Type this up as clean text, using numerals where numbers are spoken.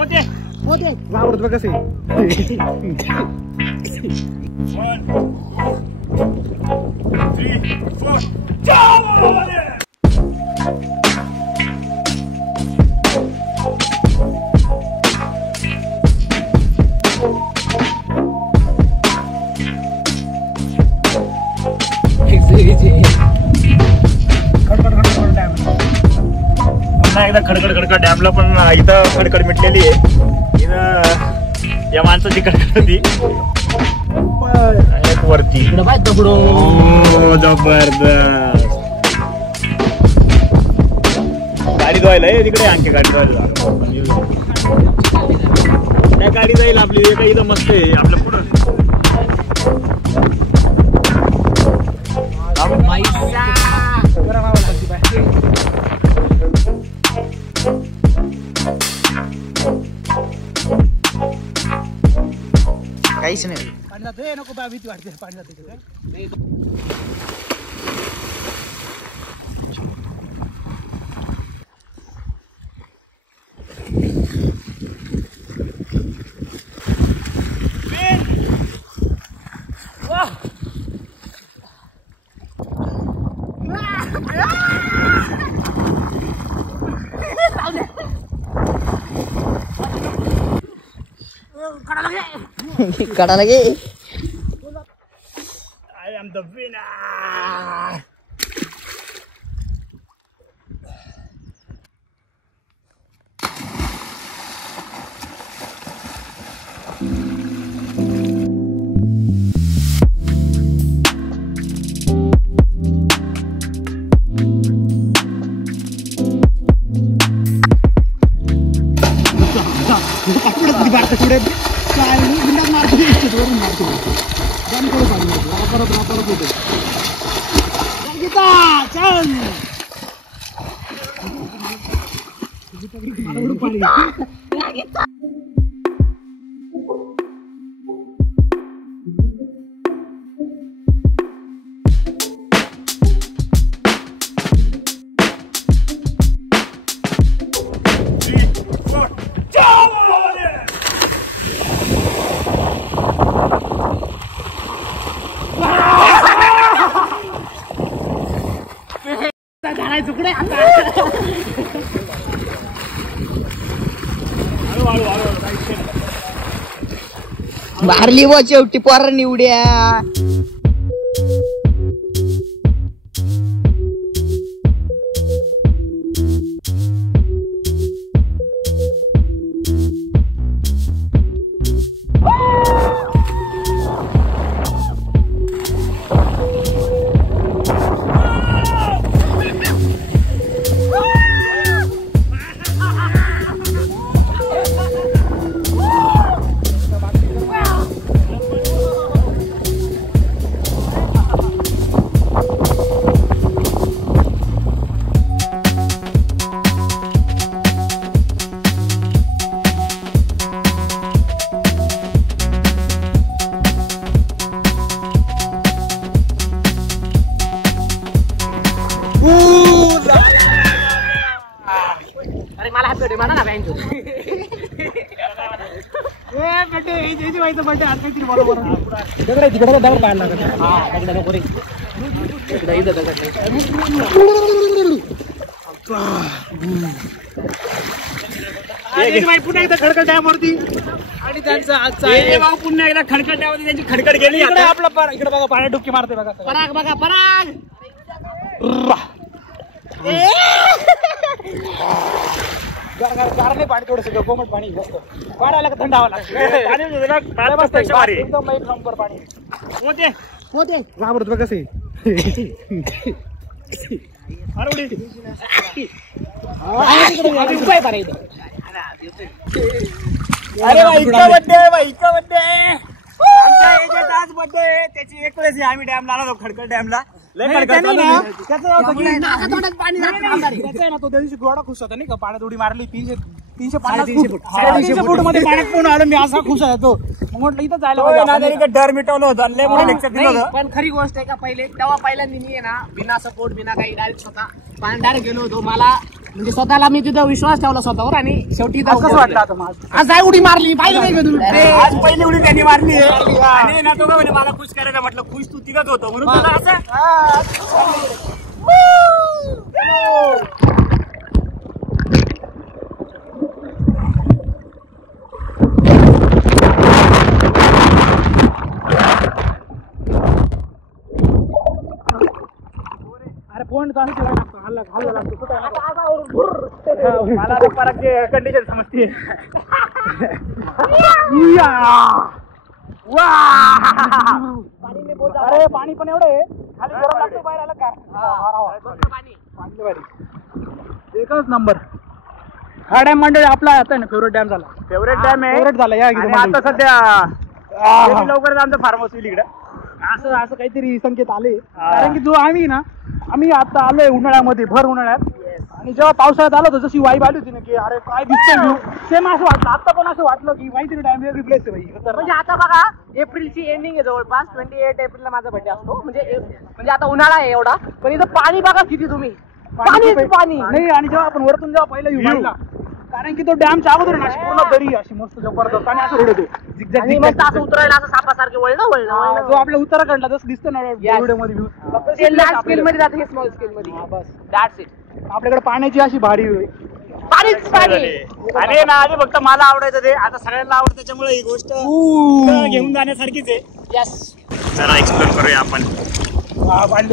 आवडत बघ कसं 1, 2, 3, 4 एकदा खडखड खडखड डॅमला पण इथं खडखड मिटलेली आहे. इथं या माणसाची खडखड होती वरती. जबरदस्त गाडी धुवायला आहे तिकडे. आणखी गाडी धुवायला त्या गाडी जाईल आपली. इथं मस्त आहे आपल्या पुढं. काहीच नाही. पाणी जाते नको बा भीती वाटते. पाणी जाते कडा लगे. I am the winner. मारली व शेवटी पोरांनी उड्या. अरे मला हात म्हणा ना बँक बर्थडे हात काहीतरी बरोबर तिकडे तिकडे दगड पाहायला लागत. हा दगड नको रे. इथं दगड नाही. पुन्हा एकदा खडखड डॅम वरती आणि त्यांचा आजचा पुन्हा एकदा खडखड डॅम वरती त्यांची खडखड गेली. आपला इकडे बघा पाण्यात डुबकी मारते बघा. पराग बघा पराग. गारने पाणी थोडस कोमट पाणी जास्त पाण्याला थंड हवा लागतं. पाणी मस्त एकदम एक नंबर पाणी. आवडत बघ कसं अरे बाईका बड्डे आमच्या याच्यात आज बड्डे. त्याची एक वेळेस आम्ही डॅमला आलो खडकड डॅमला. तो त्या दिवशी गोडा खुश होता नाही का. पाण्यात उडी मारली 350 फूट मध्ये पाण्यात पूर्ण आलो मी. असा खुश होता तो. मग म्हटलं इथं जायला पाहिजे आपण. डर मिटवलं होतं लय मोठं लेक्चर दिलं नाही, होतं. पण खरी गोष्ट आहे का पहिले तेव्हा पहिल्यांदा मी आहे ना बिना सपोर्ट बिना काही डायरेक्ट स्वतः डायरेक्ट गेलो होतो. मला म्हणजे स्वतःला मी तिथं विश्वास ठेवला स्वतःवर आणि शेवटी आज कसं वाटलं आता मग? आज जाय उडी मारली पाहिलं नाही का तुम्ही? आज पहिली उडी त्यांनी मारली आहे. आणि ना तो काय म्हणे मला खुश करायचं म्हटलं खुश तू तिघच होतो म्हणून तुला असं अरे फोन चालू ठेवा लागतो. हल्ला लागतो कुठं आहे? मला आता परत कंडिशन समजते. अरे पाणी पण एवढं आहे खाली गरम लागतो बाहेर आलं काय एकच नंबर. हा डॅम मंडळी आपला आता ना फेवरेट डॅम झाला. फेवरेट डॅम आहे. फेवरेट झाला या आणि आता सध्या लवकरच आमचं फार्महाऊस येईल इकडं. असं काहीतरी संकेत आले. कारण की जो आम्ही आता आलोय उन्हाळ्यामध्ये भर उन्हाळ्यात आणि जेव्हा पावसाळ्यात आलो होतो जशी वाईब आली होती ना की अरे काय दिसतंय व्ह्यू सेम असं वाटलं. आता पण असं वाटलं की माहिती डॅम वेगळी प्लेस आहे भाई. म्हणजे आता बघा एप्रिलची एंडिंग आहे जवळपास 28 एप्रिलला माझा बर्थडे असतो. म्हणजे आता उन्हाळा आहे एवढा पण इथं पाणी बघा किती तुम्ही पाणी नाही. आणि जेव्हा आपण वरतून जेव्हा पहिला व्ह्यू पाहिला कारण की तो डॅमच्या अगोदर ना अशी पूर्ण दरी अशी मस्त जबरदस्त आणि असं रोड होतो आणि मस्त असं उतरायला असं सापासारखे वळणं जो आपल्या उत्तराखंडला जसं दिसतं ना व्हिडिओ मध्ये व्ह्यू ते लहान स्केल मध्ये जातं हे स्मॉल स्केल मध्ये बस दॅट्स इट. आपल्याकडे पाण्याची अशी भारी पाणीच पाणी. आणि ना आधी फक्त मला आवडायचं ते आता सगळ्यांना आवडतं त्याच्यामुळे ही गोष्ट घेऊन जाण्यासारखीच आहे. यस जरा एक्सप्लोर करूया आपण. पाणी